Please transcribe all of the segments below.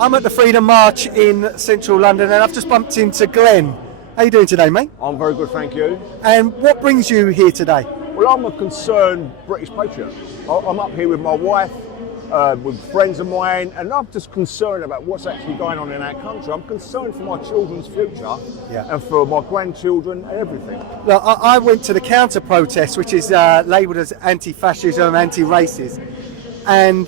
I'm at the Freedom March in central London and I've just bumped into Glen. How you doing today, mate? I'm very good, thank you. And what brings you here today? Well, I'm a concerned British patriot. I'm up here with my wife, with friends of mine, and I'm just concerned about what's actually going on in our country. I'm concerned for my children's future and for my grandchildren and everything. Look, I went to the counter protest, which is labelled as anti-fascism, anti-racist, and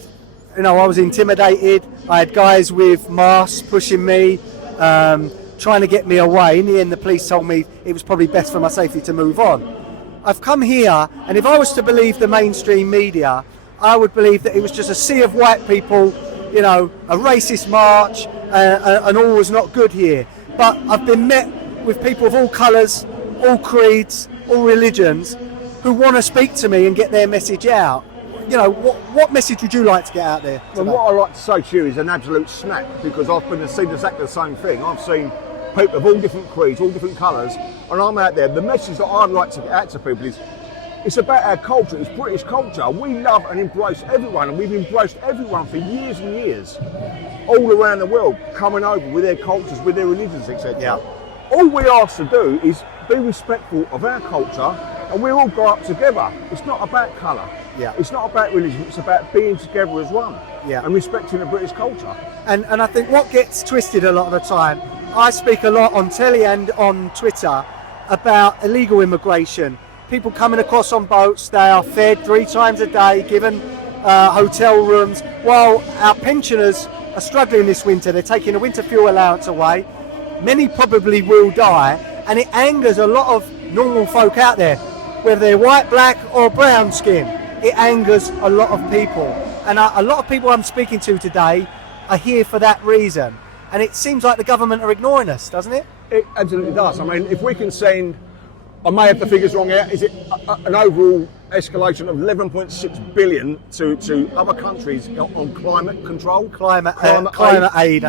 you know, I was intimidated. I had guys with masks pushing me, trying to get me away. In the end, the police told me it was probably best for my safety to move on. I've come here, and if I was to believe the mainstream media, I would believe that it was just a sea of white people, you know, a racist march, and all was not good here. But I've been met with people of all colours, all creeds, all religions, who want to speak to me and get their message out. You know, what message would you like to get out there today? Well, what I like to say to you is an absolute snap, because I've been seeing exactly the same thing. I've seen people of all different creeds, all different colours, and I'm out there. The message that I'd like to get out to people is, it's about our culture, it's British culture. We love and embrace everyone, and we've embraced everyone for years and years, all around the world, coming over with their cultures, with their religions, etc. Yeah. All we ask to do is be respectful of our culture, and we all go up together. It's not about colour. Yeah. It's not about religion, it's about being together as one. Yeah. And respecting the British culture. And I think what gets twisted a lot of the time, I speak a lot on telly and on Twitter about illegal immigration. People coming across on boats, they are fed 3 times a day, given hotel rooms, while our pensioners are struggling this winter. They're taking a winter fuel allowance away. Many probably will die, and it angers a lot of normal folk out there, whether they're white, black or brown skin. It angers a lot of people, and a lot of people I'm speaking to today are here for that reason, and it seems like the government are ignoring us, doesn't it? It absolutely does. I mean, if we can send, I may have the figures wrong here, is it an overall escalation of 11.6 billion to other countries on climate control? Climate aid,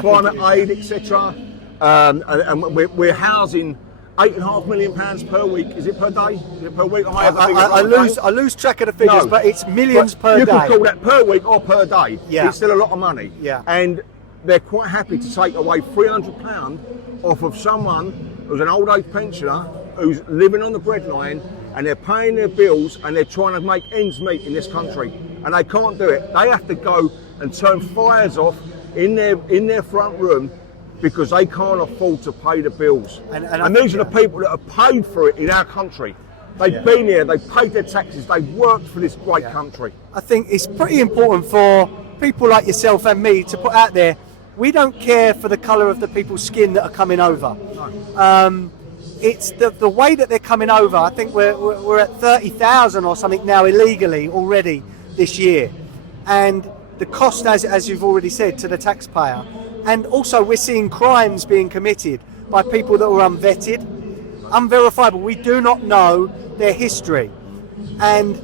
etc. And we're housing £8.5 million per week. Is it per day? Is it per week? I lose track of the figures, but it's millions per day. You could call that per week or per day. Yeah. It's still a lot of money. Yeah. And they're quite happy to take away £300 off of someone who's an old age pensioner who's living on the breadline, and they're paying their bills and they're trying to make ends meet in this country, and they can't do it. They have to go and turn fires off in their front room because they can't afford to pay the bills. And these are the people that have paid for it in our country. They've been here, they've paid their taxes, they've worked for this great country. I think it's pretty important for people like yourself and me to put out there, we don't care for the colour of the people's skin that are coming over. No. It's the way that they're coming over. I think we're at 30,000 or something now illegally already this year. And the cost, as you've already said, to the taxpayer. And also we're seeing crimes being committed by people that are unvetted, unverifiable. We do not know their history. And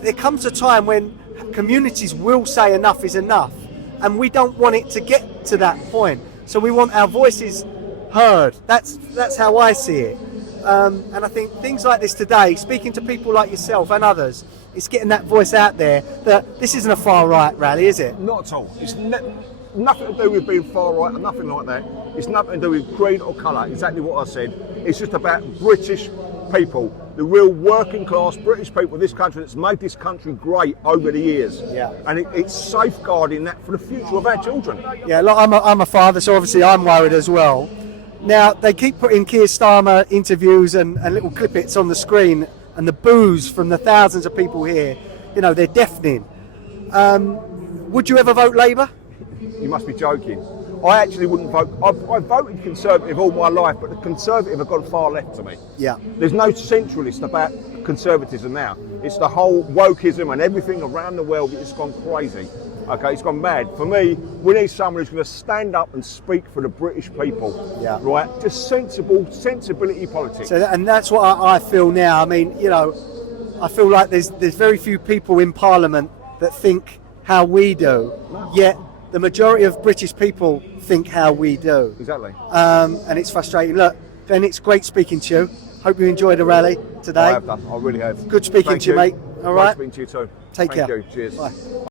there comes a time when communities will say enough is enough. And we don't want it to get to that point. So we want our voices heard. That's how I see it. And I think things like this today, speaking to people like yourself and others, it's getting that voice out there that this isn't a far right rally, is it? Not at all. It's nothing to do with being far right or nothing like that. It's nothing to do with creed or colour, exactly what I said. It's just about British people, the real working class British people of this country that's made this country great over the years. Yeah. And it's safeguarding that for the future of our children. Yeah, look, I'm a father, so obviously I'm worried as well. Now, they keep putting Keir Starmer interviews and little clippets on the screen, and the boos from the thousands of people here, you know, they're deafening. Would you ever vote Labour? You must be joking. I actually wouldn't vote. I've voted Conservative all my life, but the Conservative have gone far left to me. Yeah. There's no centralist about conservatism now. It's the whole wokeism and everything around the world that's gone crazy. Okay, it's gone mad. For me, we need someone who's going to stand up and speak for the British people. Yeah. Right? Just sensibility politics. So and that's what I feel now. I mean, you know, I feel like there's very few people in Parliament that think how we do. No. Yet the majority of British people think how we do. Exactly. And it's frustrating. Look, Ben, it's great speaking to you. Hope you enjoyed the rally today. I have done. I really have. Good speaking to you, mate. All right. Great speaking to you too. Take care. Thank you. Cheers. Bye.